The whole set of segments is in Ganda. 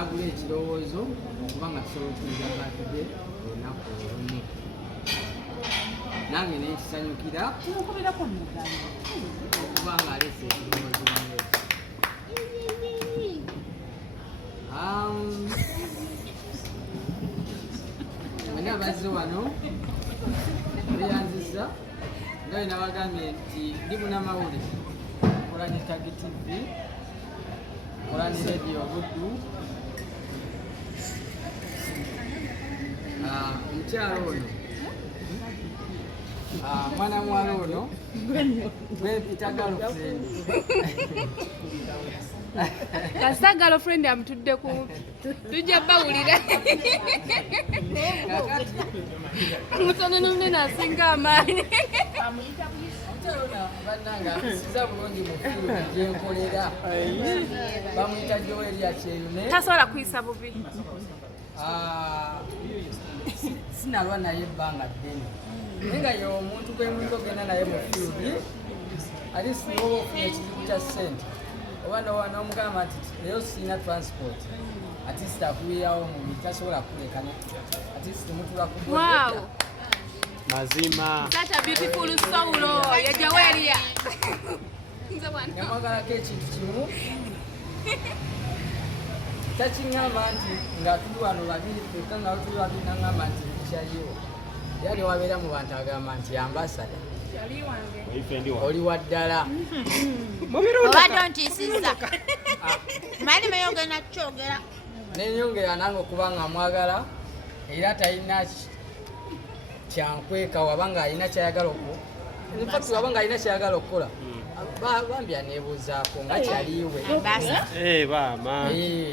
n'agula ekirowoozo okuba nga tusobola okuyiga birthday olunaku olumu. Nange ne nkisanyukira okuba nga alese ekirowoozo ng'ekyo. Mwenna bazze wano beyanzisa nga bwe nabagambye nti ndi munnamawulire, nkola ne Tagi TV, nkola ne Radio Buddu. Omukyalo ono mwana muwala ono gwempita girlfriend. Kasita girlfriend amutudde kumpi tujja bawulira mutono n'omunene asinga amaanyi. Omukyalo ono bannanga nsiza bulungi mu fiimu gyenkolera, bamuyita Joelia Kyeyune. Tasobola kuyisa bubi. Sinalwa naye ebbanga ddene naye nga ye omuntu gwe muyinza ogenda naye mu field ali sinooba ofuna ekizibu kya ssente oba n'omugamba nti leero sirina transport ati sitakubeerawo mubi tasobola kuleka ati sitimutula ku mazima. Such a beautiful soul ya Joelia. Namwagalako ekintu kimu takiŋŋamba nti nga tuli wano babiri fekka nga tuli babiri naŋŋamba nti nkyaliwo era ne wabeera mu bantu agamba nti ambasada oli wa ddala obadde ontiisizza mani meyogera kyogera nenyongera nange okuba nga mwagala era talina kyankweka wabanga alina kyayagala wabanga alina kyayagala okukola bambi aneebuuzaako nga kyaliwe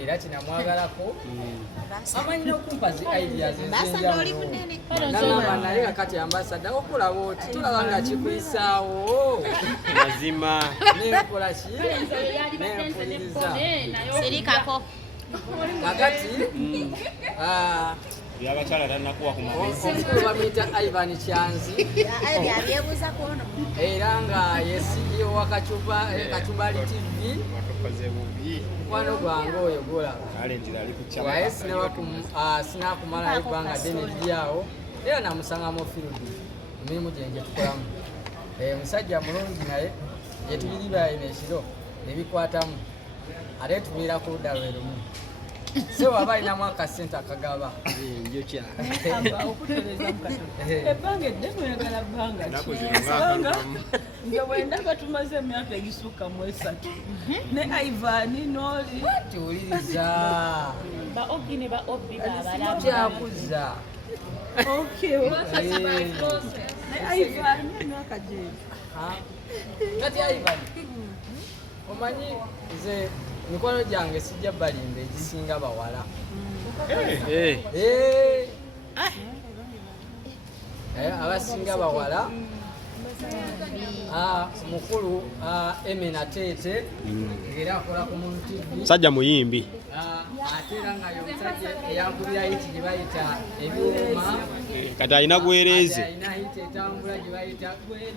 era kinamwagalako amanyi n'okumpa zi ideas ezenjawulo nagamba naye kakati ambasada okulaba oti tulaba nga kikuyisaawo mazima nenkola ki nenkuliriza sirikako kakati yabakyala tannakuwa ku mabega omukulu bamuyita Ivan Kyanzi abyebuuza kuono era nga yesigiyo wa Kacumbali TV mukwano gwange oyo golaba waye sinakumalayo ebbanga ddene eddyawo era namusangamu firudu emirimu gyenje tukolamu musajja mulungi naye yetuyiribayo nekiro ebikwatamu ate tubeera ku ludda lwe lumu so waba alinamu akasente akagaba okutereza ebbanga eddene oyagala bbanga kubanga nga bwendaba tumaze emyaka egisukka mu 3 ne Ivani n'oli tuwuliriza ba obi ne ba obi kyakuza ne Ivani emyaka gyeri kati Ivani omanyi nze mikwano gyange sijja balimba egisinga bawala abasinga bawala mukulu Emena Tete era akola ku muntu sajja muyimbi ate era nga yomusajja eyakubira hiti gye bayita ebyuma kati alina gwereeze alina hiti etambula gye bayita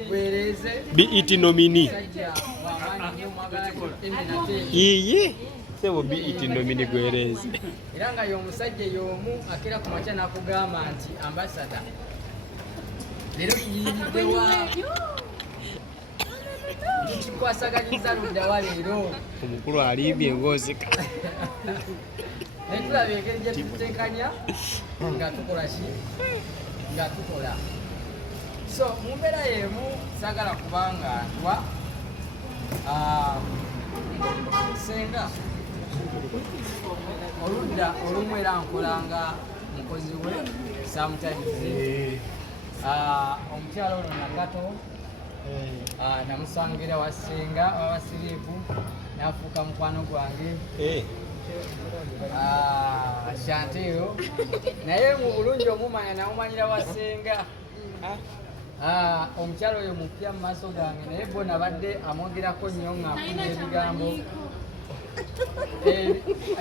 gwereeze BET nomini sajja wamaanyi nnyo mwagala Emena Tete iye sebo BET nomini gwereeze era nga y'omusajja y'omu akera ku makya n'akugamba nti ambasada leero tuyiriddewa tukikwasaganyiza luddawa leero omukulu alimbye engozeka netulaba engeri gye tutekanya nga tukola ki nga tukola so mu mbeera y'emu saagala kubanga ntwa senga oludda olumu era nkolanga mukozi we sometimes omukyalo ono nagato namusangira wasenga wawasiriivu nafuuka mukwano gwange Shantiro naye mu bulungi omumanya namumanyira wasenga omukyalo oyo mupya mu maaso gange naye bo nabadde amwogerako nnyo ng'afuna ebigambo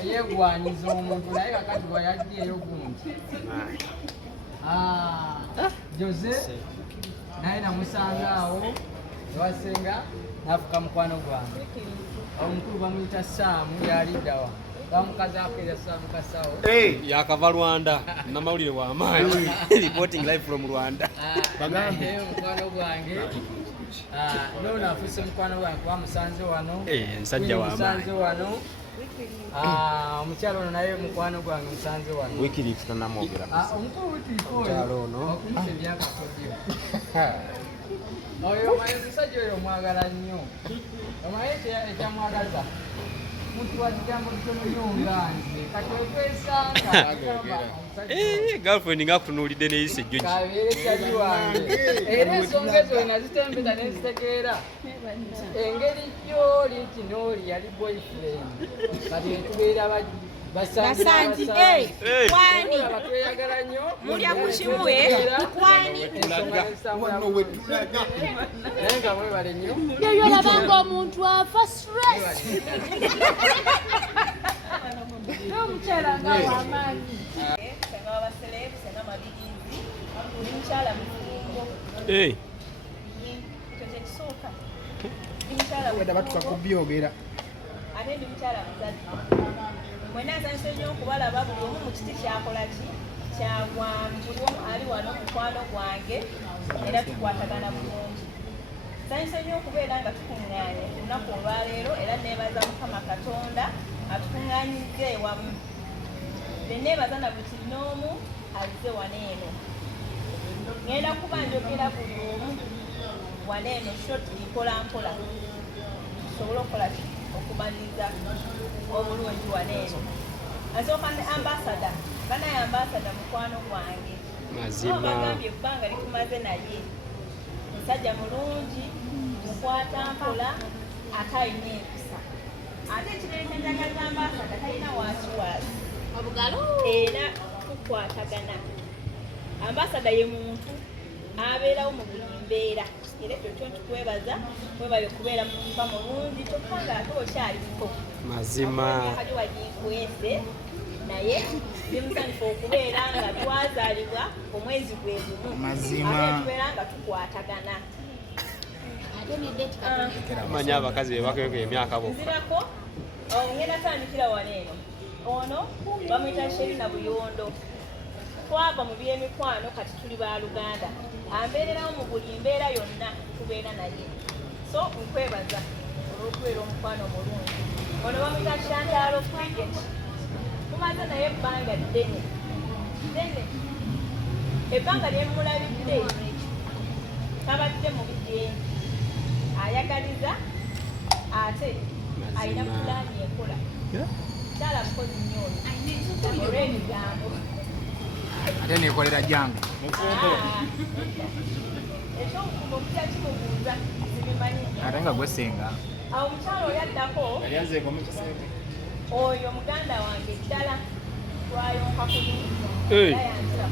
yeegwanyiza omuntu naye kakati wayaggyeyo gundi Jose naye namusanga awo ewasenga nafuka mukwano gwange omukulu bamuyita Saamu yali ddawa bamukazi akwera samukasawo yakava Rwanda namawulire w'amaanyi reporting live from Rwanda bagambe mukwano gwange nona afuse mukwano gwange bamusanze wano nsajja w'amaanyi wano omukyalo ono naye mukwano gwange musanze wano Wikileaks tanamwogera omukulu omukyalo ono okumisa ebyakakodyo oyo omusajja oyo omwagala nnyo omaye ekyamwagaza muntu wa kigambo kitono nnyo nganze kati wekwesanga girlfriend ngakutunuulidde neyise ejjo kabeere kyali wange era ensonga ezo nazitembeza nezitegeera engeri gyoli kinooli yali boyfriend kati netubeera basanji kwani batweyagala nnyo mulya mukimuwe kwani naye nga mwebale nnyo yeyo olabanga omuntu afa stress n'omukyala nga w'amaanyi Senga Waba celeb, Senga Mabigimbi, mukyala mufumbo. Tekisooka. Mukyala weda batuka kubyogera. Ate ndi mukyala muzadde. Mwena nsanyuse nnyo okubalaba buli omu mu kiti kyakola ki kyagwange buli omu ali wano mukwano gwange era tukwatagana bulungi. Nsanyuse nnyo okubeera nga tukuŋŋaanye ku lunaku olwaleero era neebaza Mukama Katonda atukuŋŋaanyiza ewamu. Neebaza na buli kinoomu azze wano eno. Ngenda kuba njogera buli omu wano eno shoti mpola mpola tusobole okukola okumaliriza obulungi wano eno. Asooka ne ambasada banaye ambasada mukwano gwange bagambye ebbanga litumaze naye musajja mulungi mukwata mpola ate alina empisa ate ekireetenjagaza ambasada talina waasiwaasi era tukwatagana. Ambasada ye muntu abeerawo mu buli mbeera era ekyo kyo tukwebaza webale okubeera muka mulungi kyokka ng'ate okyaliko mazima kali waginkwese naye bimusanyufu okubeera nga twazaalibwa omwezi gwe gumu mazima tubeera nga tukwatagana. manya abakazi be bakweka emyaka bokka nzirako ngenda tandikira wano eno ono bamuyita Sherina Buyondo. Twava mu by'emikwano kati tuli ba Luganda ambeererawo mu buli mbeera yonna tubeera naye so nkwebaza olw'okubeera omukwano omulungi. Ono bamuyita Chantal Cricket tumaze naye ebbanga ddene ebbanga lyemulabidde tabadde mu bigengi ayagaliza ate alina pulaani ekola kyala mukozi nnyo olw'ebigambo ate nekolera jangu ekyokufumba okutya kimubuuza sibimanyi ate nga gwesenga awo omukyalo olyaddako oyo muganda wange ddala twayonka kuyayanzira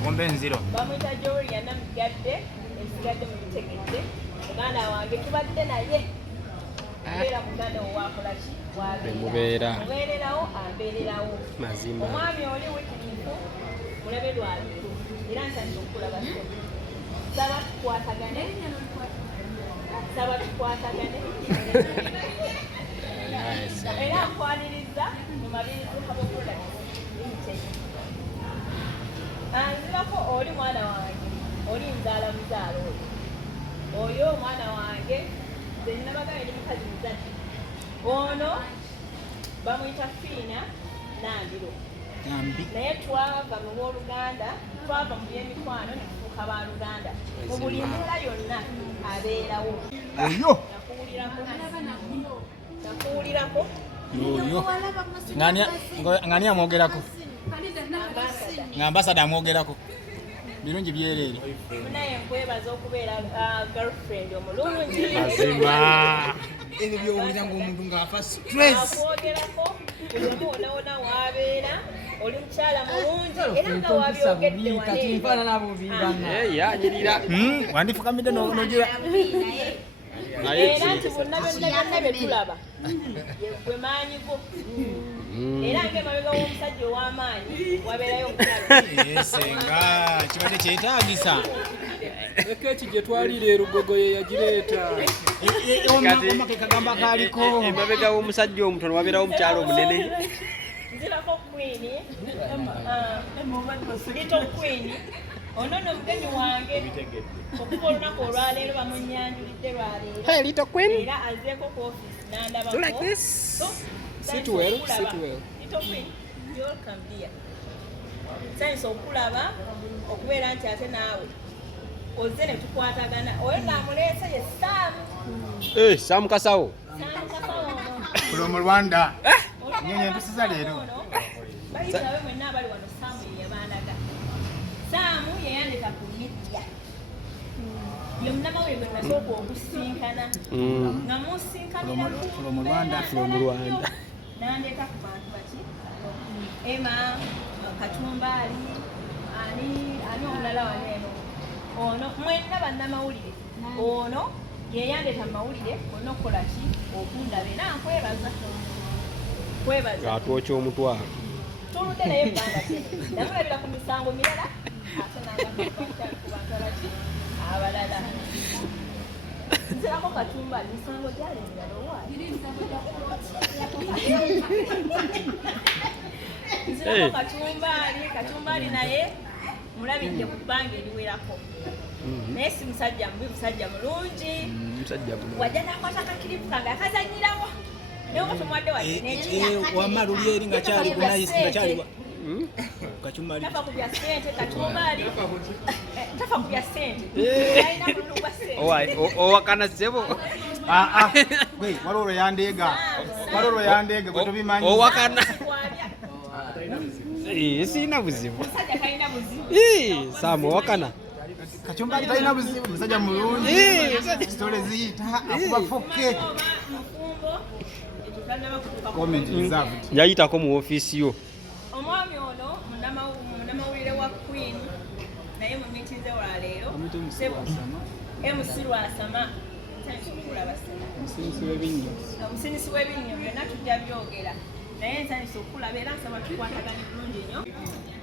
ngombe enziro bamwita Joel Yanamugadde esigadde mu bitegedde muganda wange tubadde naye mubeera muganda owakola ki mubeererawo ambeererawo mazima omwami oli wikirifu mulabe lwaliku era nsanyusa okukulaba saba tukwatagane era nkwaniriza mu mabirizi kaboproduct limited. Anzirako oli mwana wange oli nzaala muzaala oyo omwana wange nze nnabagala ndi mukazi muzadde ono bamuyita Fiina Nambiro naye twava mu booluganda twava mu by'emikwano ne tufuuka ba Luganda mu buli mbeera yonna abeerawo oyo nakuwulirako oyo ngani amwogerako nga ambasada amwogerako birungi byereere naye nkwebaza okubeera girlfriend omulungi mazima ebyo byowulira ngaomuntu ng'afa stress akwogerako buli wona wabeera oli mukyala mulungi era nga wabyogedde yanyirira wandifukamidde nogira era nti bonna byonna betulaba gwe maanyigo era ng'emabega w'omusajja ow'amaanyi wabeerayo omulala senga kibadde kyetaagisa Ekeki gye twalira erugogo ye yagireeta. Omagoma ke kagamba kaliko. Emabega w'omusajja omutono wabeerawo omukyalo omunene. Nzirako Queen. Little Queen. Ono no mugenyi wange. Okuva olunaku olwaleero bamunyanjulidde lwaleero. Hey, Little Queen. Era azeeko ku office n'andabako. Do like this. Sit well, sit well. Little Queen, you're welcome dear. Sanyusa okulaba okubeera nti ate naawe ozze ne tukwatagana. Oyo naamuleese ye Sam. Sam Kasawo. Sam Kasawo ono. From Rwanda. Nyenye ntusiza leero. Bayita nawe mwenna abali wano Sam ye yabaalaga. Sam ye yandika ku media. Ye munnamawulire gwe nasooka okusinkana. Nga musinkanira From Rwanda. N'andeeta ku bantu baki? Emma, Katumbaali, ani omulala wano eno. Ono mwenna bannamawulire. Ono ye yandeeta mu mawulire olina okukola ki? Okundaba era nkwebaza. Kwebaza. Atwokya omutwalo. Tuludde naye ebbanga ki? Namulabira ku misango mirala ate n'abakyali ku bantu abaki? Abalala. Nzirako Katumbaali misango gyali emirala owaayi. Nzirako Katumbaali naye mulabidde ku bbanga eriwerako. Naye si musajja mubi, musajja mulungi. Wajja n'akwata akakiripu kange akazanyirawo. Naye oba tomwadde Wamala oli eri nga kyali kunayisi nga kyali Katumbaali. tafa ku bya ssente Katumbaali. Tafa ku bya ssente. Alina bululu bwa ssente. Owakana ssebo. Gwe walolo yandeega. Walolo yandeega gwe tobimanyi. Owakana. Sina buzibu. Musajja talina buzibu. Sam owakana. Katumbaali talina buzibu, musajja mulungi. Sitole ziyita akuba fokke. Comment reserved. Yayitako mu ofiisi yo. Omwami ono munnamawulire wa Queen naye mu meeting ze olwaleero MC Lwasama omusinisi w'ebinnyo byonna tujja byogera naye nsanyusa okulaba era nsaba tukwatagane bulungi nnyo.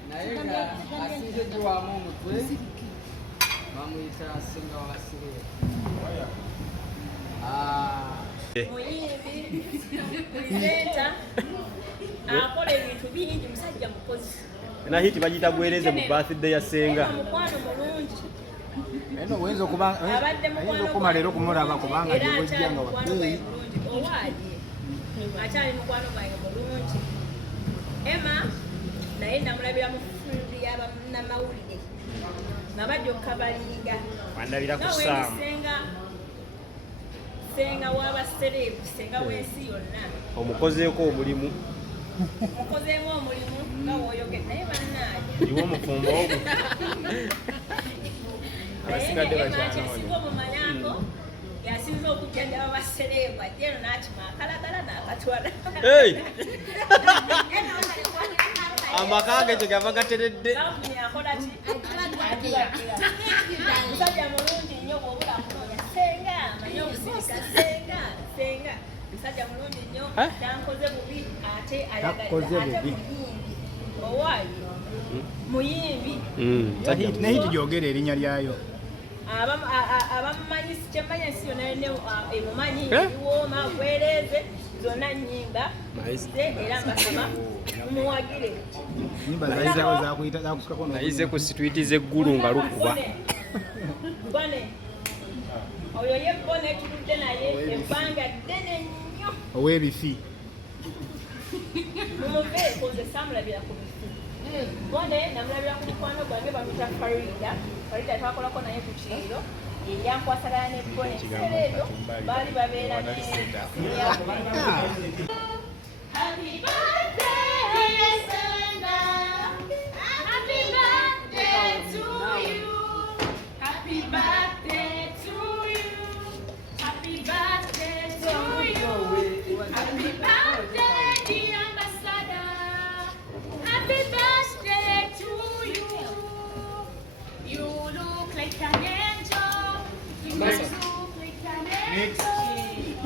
Naye nga asinze giwamu omutwe bamuyita Senga Waba. Muyimbi, presenter, akola ebintu bingi, musajja mukozi. Na hiti bagiyita bwereze mu birthday ya Senga. Mukwano mulungi. Eno wenza okuma leero kumulaba kubanga gyewojja nga owaaye akyali mukwano gwange mulungi. Emma naye namulabira mu field y'abannamawulire nga bajja okukabalinga. Wandabira ku Sam. Senga Waba Serebu, Senga w'ensi yonna. Omukozeeko omulimu. Mukozeemu omulimu nga w'oyogedde naye bannaaye. Iwe omufumbo ogwo. Abasigadde bakyala wano. Omumanyako yasinze okujjanjaba baserebu ajja eno n'akima akalagala n'akatwala. Amaka ge tegava gateredde. Akola ki? Musajja mulungi nnyo bw'obula akunoonya Senga amanyi obusirika Senga musajja mulungi nnyo tankoze bubi ate ayagalira ate muyimbi owaayi muyimbi. Ne hiti gyogera erinnya lyayo. Abamumanyi kyemmanya ensi yonna emumanyi ebiwooma bwereeze zonna nnyimba era mbasaba mumuwagire. Nyimba zayizawo zakusukako nayize ku situiti z'eggulu nga lukuba. Bone oyo ye Bone tuludde naye ebbanga ddene nnyo ow'ebifi. mumuveeko nze saamulabira ku bifi. Bone namulabira ku mukwano gwange bamuyita Farida twakolako naye ku Kiyiro yankwasagana ne Bone ekiseera ebyo baali babeera ne Happy birthday, Senga. Happy birthday to you. Happy birthday to you. Happy birthday to you. Happy birthday, dear ambassador. Happy birthday to you. You look like an angel. You look like an angel.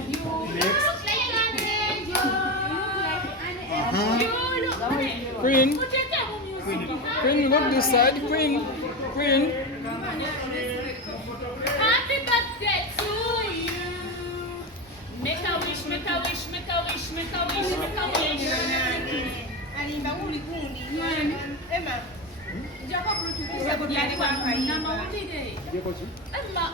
You look like an angel. Queen, Queen, look this side. Queen. Alimba uli gundi. Emma. Njako kutukuza kubyali wakaimba. Emma.